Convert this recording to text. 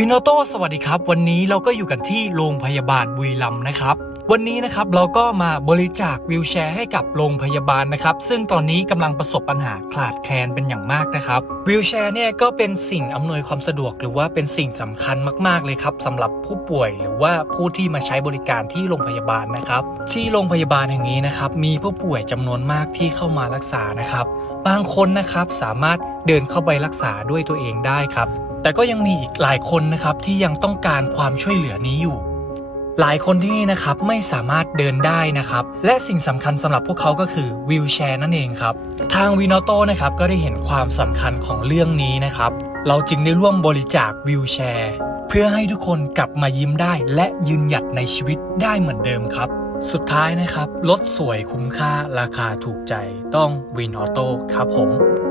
วินอโต้สวัสดีครับ วันนี้เราก็อยู่กันที่โรงพยาบาลบุรีรัมย์นะครับ วันนี้นะครับเราก็มาบริจาควิวแชร์ให้กับโรงพยาบาลนะครับ ซึ่งตอนนี้กำลังประสบปัญหาขาดแคลนเป็นอย่างมากนะครับวิวแชร์เนี่ยก็เป็นสิ่งอำนวยความสะดวกหรือว่าเป็นสิ่งสำคัญมากๆเลยครับสำหรับผู้ป่วยหรือว่าผู้ที่มาใช้บริการที่โรงพยาบาลนะครับ ที่โรงพยาบาลแห่งนี้นะครับมีผู้ป่วยจำนวนมากที่เข้ามารักษานะครับ บางคนนะครับสามารถเดินเข้าไปรักษาด้วยตัวเองได้ครับ แต่ก็ยังมีอีกหลายคนนะครับที่ยังต้องการความช่วยเหลือนี้อยู่ หลายคนที่นี่นะครับไม่สามารถเดินได้นะครับ และสิ่งสำคัญสำหรับพวกเขาก็คือวิวแชร์นั่นเองครับ ทางวีนอโตนะครับก็ได้เห็นความสำคัญของเรื่องนี้นะครับ เราจึงได้ร่วมบริจาควิวแชร์ เพื่อให้ทุกคนกลับมายิ้มได้ และยืนหยัดในชีวิตได้เหมือนเดิมครับ สุดท้ายนะครับรถสวยคุ้มค่าราคาถูกใจต้องวินออโต้ครับผม